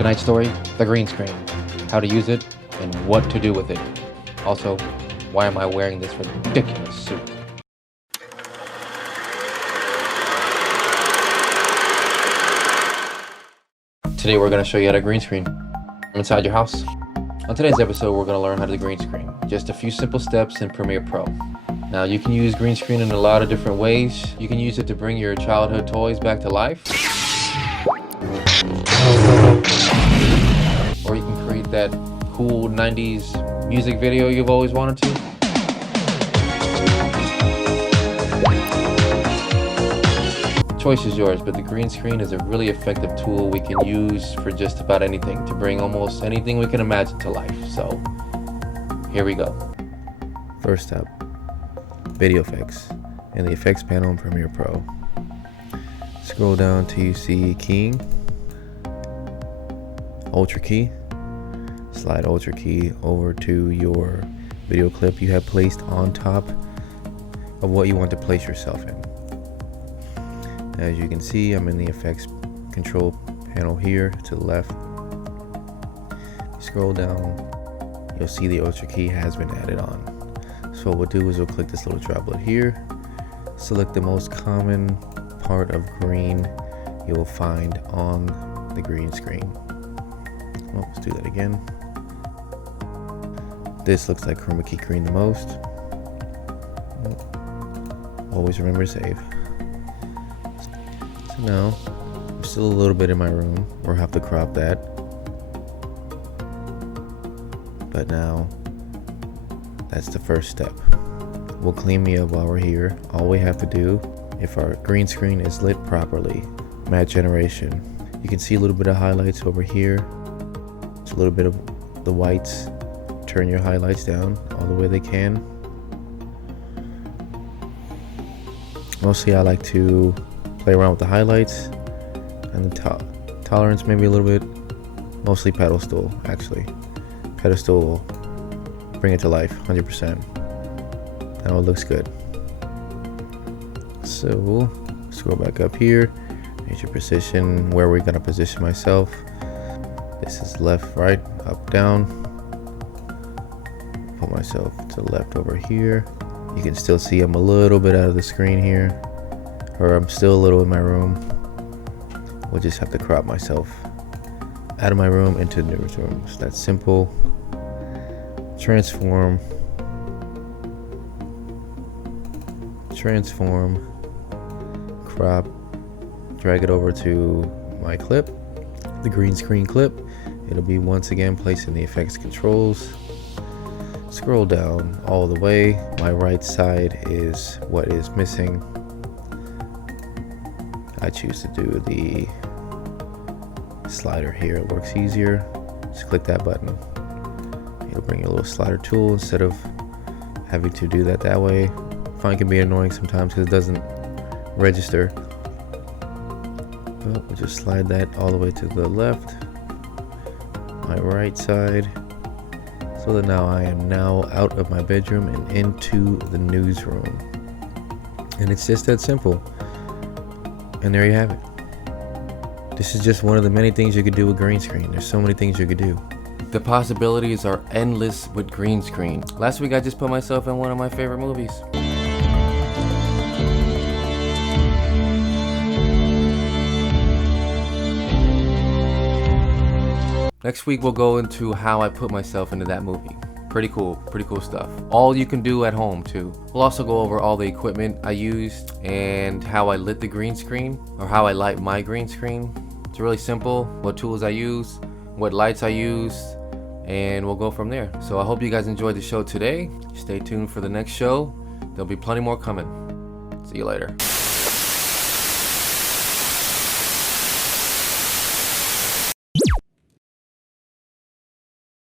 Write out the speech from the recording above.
Tonight's story, the green screen, how to use it, and what to do with it. Also, why am I wearing this ridiculous suit? Today we're going to show you how to green screen inside your house. On today's episode, we're going to learn how to green screen. Just a few simple steps in Premiere Pro. Now, you can use green screen in a lot of different ways. You can use it to bring your childhood toys back to life. Or you can create that cool 90s music video you've always wanted to. The choice is yours, but the green screen is a really effective tool we can use for just about anything, to bring almost anything we can imagine to life. So, here we go. First step, video effects in the effects panel in Premiere Pro. Scroll down till you see keying, Ultra key. Slide Ultra key over to your video clip you have placed on top of what you want to place yourself in. As you can see, I'm in the effects control panel here to the left. Scroll down, you'll see the Ultra key has been added on. So what we'll do is we'll click this little droplet here, select the most common part of green you will find on the green screen. Oh, let's do that again. This looks like chroma key green the most. Always remember to save. So now, I'm still a little bit in my room. We'll have to crop that. But now, that's the first step. We'll clean me up while we're here. All we have to do, if our green screen is lit properly, matte generation, you can see a little bit of highlights over here. A little bit of the whites. Turn your highlights down all the way they can. Mostly I like to play around with the highlights and the tolerance, maybe a little bit. Mostly pedestal, actually. Pedestal will bring it to life 100%. Now it looks good. So scroll back up here. Here's your position, where we're gonna position myself. This is left, right, up, down. Put myself to the left over here. You can still see I'm a little bit out of the screen here, or I'm still a little in my room. We'll just have to crop myself out of my room into the newest room. So that's simple. Transform, crop, drag it over to my clip, the green screen clip. It'll be once again placed in the effects controls. Scroll down all the way. My right side is what is missing. I choose to do the slider here. It works easier. Just click that button. It'll bring you a little slider tool instead of having to do that way. I find it can be annoying sometimes because it doesn't register. But we'll just slide that all the way to the left. My right side, so that now I am out of my bedroom and into the newsroom. And it's just that simple. And there you have it. This is just one of the many things you could do with green screen. There's so many things you could do. The possibilities are endless with green screen. Last week I just put myself in one of my favorite movies. Next week we'll go into how I put myself into that movie. Pretty cool stuff. All you can do at home too. We'll also go over all the equipment I used and how I lit the green screen, or how I light my green screen. It's really simple, what tools I use, what lights I use, and we'll go from there. So I hope you guys enjoyed the show today. Stay tuned for the next show. There'll be plenty more coming. See you later.